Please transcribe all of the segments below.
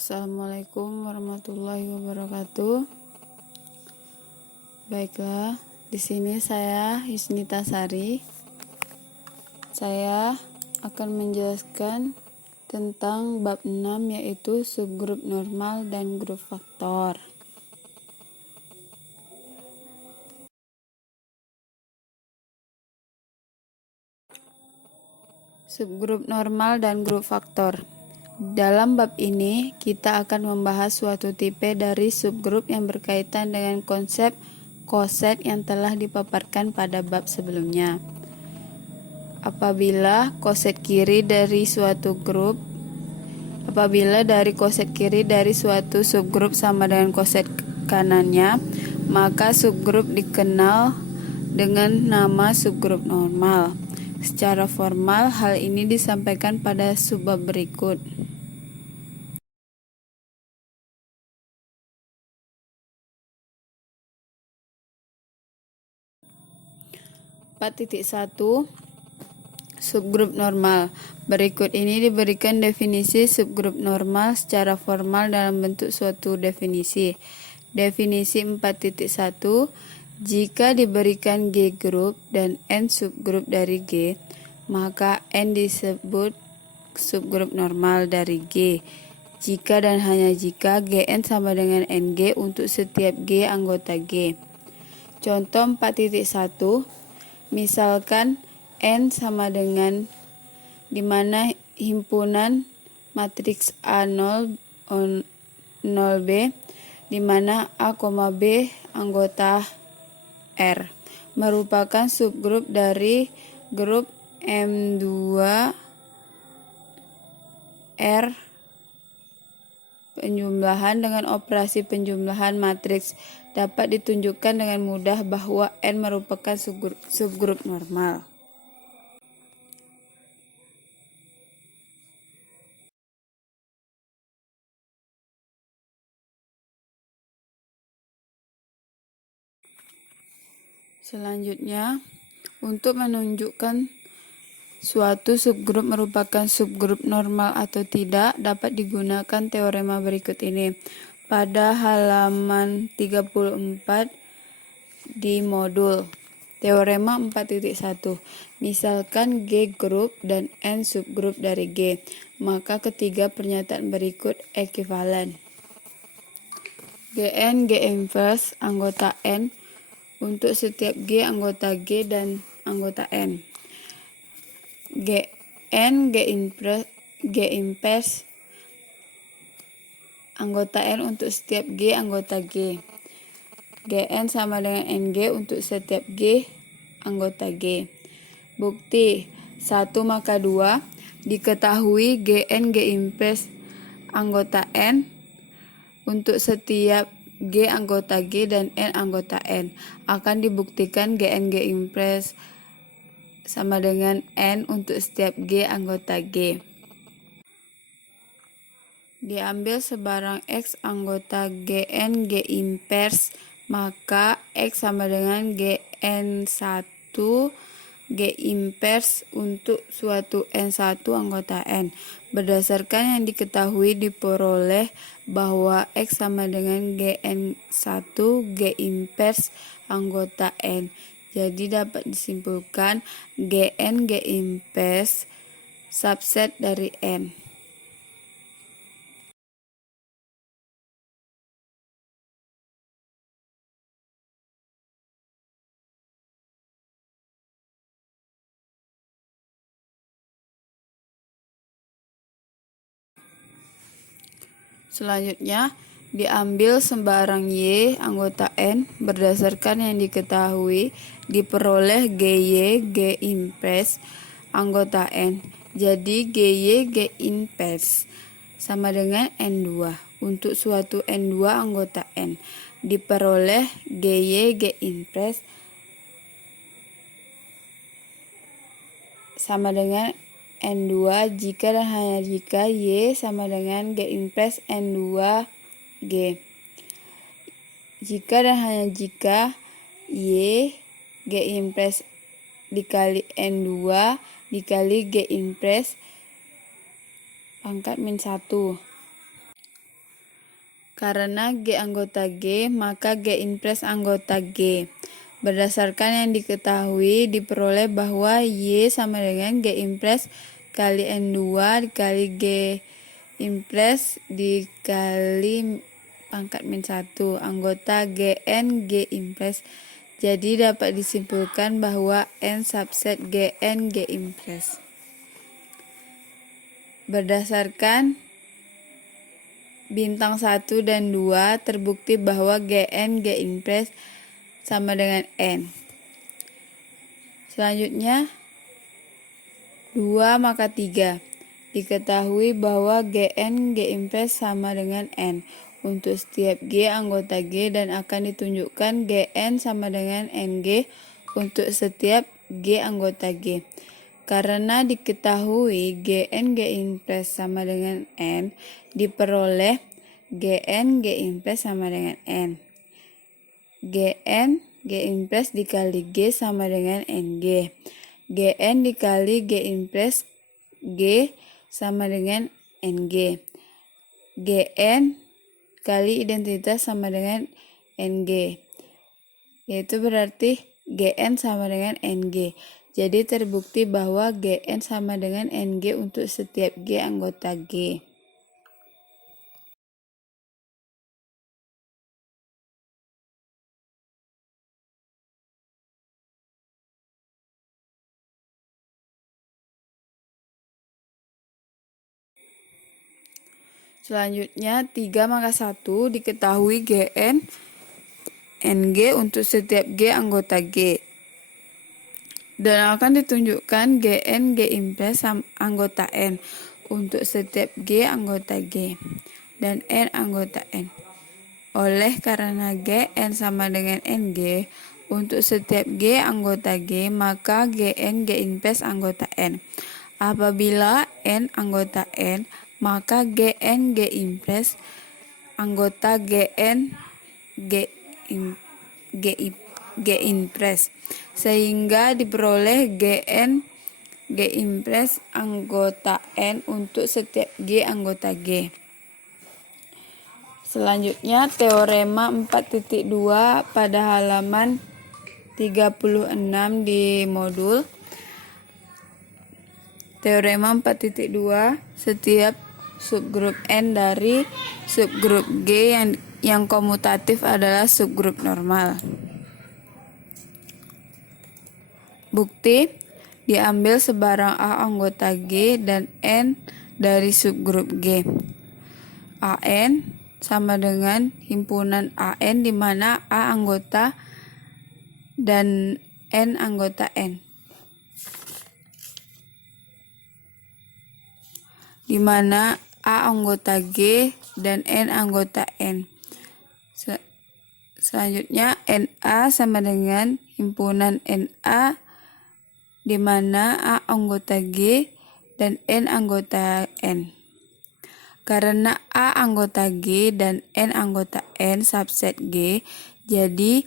Assalamualaikum warahmatullahi wabarakatuh. Baiklah, di sini saya Hisnita Sari. Saya akan menjelaskan tentang bab 6, yaitu subgrup normal dan grup faktor. Subgrup normal dan grup faktor. Dalam bab ini, kita akan membahas suatu tipe dari subgrup yang berkaitan dengan konsep koset yang telah dipaparkan pada bab sebelumnya. Apabila dari koset kiri dari suatu subgrup sama dengan koset kanannya, maka subgrup dikenal dengan nama subgrup normal. Secara formal, hal ini disampaikan pada subbab berikut. (4.1) Subgrup normal. Berikut ini diberikan definisi subgrup normal secara formal dalam bentuk suatu definisi. Definisi 4.1, jika diberikan G grup dan N subgrup dari G, maka N disebut subgrup normal dari G. Jika dan hanya jika Gn sama dengan Ng untuk setiap G anggota G. Contoh 4.1, misalkan N sama dengan di mana himpunan matriks A0 0B di mana A, B anggota R merupakan subgrup dari grup M2 R penjumlahan dengan operasi penjumlahan matriks. Dapat ditunjukkan dengan mudah bahwa N merupakan subgrup normal. Selanjutnya, untuk menunjukkan suatu subgrup merupakan subgrup normal atau tidak, dapat digunakan teorema berikut ini. Pada halaman 34 di modul. Teorema 4.1. Misalkan G grup dan N subgrup dari G, maka ketiga pernyataan berikut ekuivalen. Gn G inverse anggota N untuk setiap G anggota G dan anggota N. Gn G inverse anggota N untuk setiap G anggota G. Gn sama dengan Ng untuk setiap G anggota G. Bukti 1 maka 2, diketahui Gn G inverse anggota N untuk setiap G anggota G dan N anggota N. Akan dibuktikan Gn G inverse sama dengan N untuk setiap G anggota G. Diambil sebarang X anggota Gn G inverse, maka X sama dengan Gn1 G inverse untuk suatu N1 anggota N. Berdasarkan yang diketahui diperoleh bahwa X sama dengan Gn1 G inverse anggota N. Jadi dapat disimpulkan Gn G inverse subset dari N. Selanjutnya, diambil sembarang Y anggota N berdasarkan yang diketahui diperoleh GY G inverse anggota N. Jadi GY G inverse sama dengan N2 untuk suatu N2 anggota N. Diperoleh GY G inverse sama dengan N2 jika dan hanya jika Y sama dengan G inverse N2G. Jika dan hanya jika Y G inverse dikali N2 dikali G inverse pangkat min 1. Karena G anggota G, maka G inpres anggota G. Berdasarkan yang diketahui, diperoleh bahwa Y sama dengan G inpres kali N2 dikali G inpres dikali pangkat min 1 anggota Gn G inpres. Jadi dapat disimpulkan bahwa N subset Gn G inpres. Berdasarkan bintang 1 dan 2 terbukti bahwa Gn G inpres sama dengan N. Selanjutnya 2 maka 3. Diketahui bahwa Gn G inpres sama dengan N untuk setiap G anggota G dan akan ditunjukkan Gn sama dengan Ng untuk setiap G anggota G. Karena diketahui Gn G inpres sama dengan N, diperoleh Gn G inpres sama dengan N. Gn G inpres dikali G sama dengan Ng. Gn dikali G inpres G sama dengan Ng. Gn kali identitas sama dengan Ng. Yaitu berarti Gn sama dengan Ng. Jadi terbukti bahwa Gn sama dengan Ng untuk setiap G anggota G. Selanjutnya 3 maka 1 diketahui Gn Ng untuk setiap G anggota G. Dan akan ditunjukkan Gn G inpres anggota N untuk setiap G anggota G dan N anggota N. Oleh karena Gn sama dengan Ng untuk setiap G anggota G, maka Gn G inpres anggota N. Apabila N anggota N, maka Gn G inpres anggota Gn G inpres, sehingga diperoleh Gn G inpres anggota N untuk setiap G anggota G. Selanjutnya teorema 4.2 pada halaman 36 di modul. Teorema 4.2, setiap subgrup N dari subgrup G yang komutatif adalah subgrup normal. Bukti, diambil sebarang A anggota G dan N dari subgrup G. An sama dengan himpunan An di mana A anggota dan N anggota N. Di mana A anggota G dan N anggota N. Selanjutnya Na sama dengan himpunan Na di mana A anggota G dan N anggota N. Karena A anggota G dan N anggota N subset G, jadi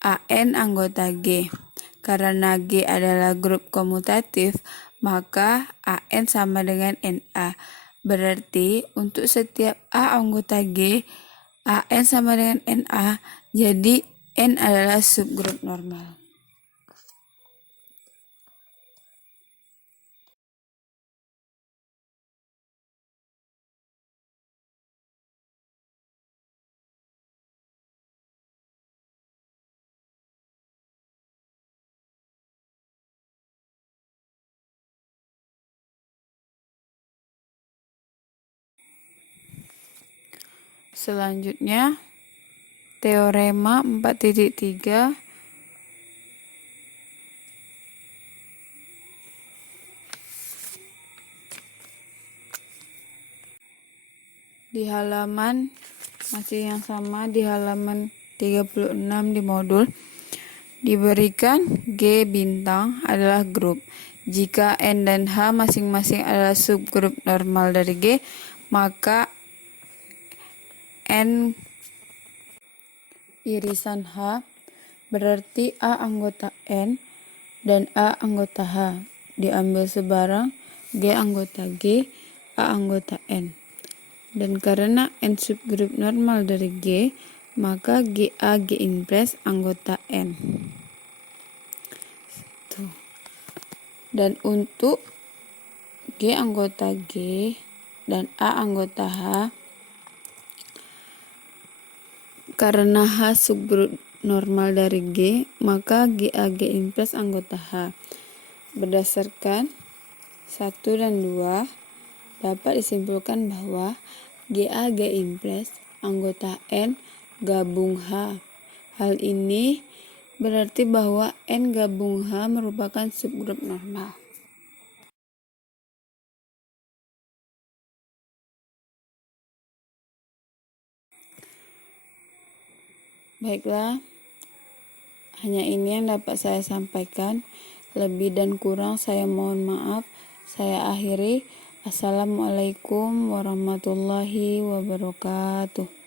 An anggota G. Karena G adalah grup komutatif, maka An sama dengan Na. Berarti untuk setiap A anggota G, An sama dengan Na, jadi N adalah subgrup normal. Selanjutnya teorema 4.3 di halaman masih yang sama, di halaman 36 di modul. Diberikan G bintang adalah grup. Jika N dan H masing-masing adalah subgrup normal dari G, maka N irisan H berarti A anggota N dan A anggota H. Diambil sebarang G anggota G, A anggota N. Dan karena N subgrup normal dari G, maka GA G impres anggota N. Tuh. Dan untuk G anggota G dan A anggota H, karena H subgrup normal dari G, maka GA G impres anggota H. Berdasarkan 1 dan 2, dapat disimpulkan bahwa GA G impres anggota N gabung H. Hal ini berarti bahwa N gabung H merupakan subgrup normal. Baiklah, hanya ini yang dapat saya sampaikan. Lebih dan kurang saya mohon maaf. Saya akhiri. Assalamualaikum warahmatullahi wabarakatuh.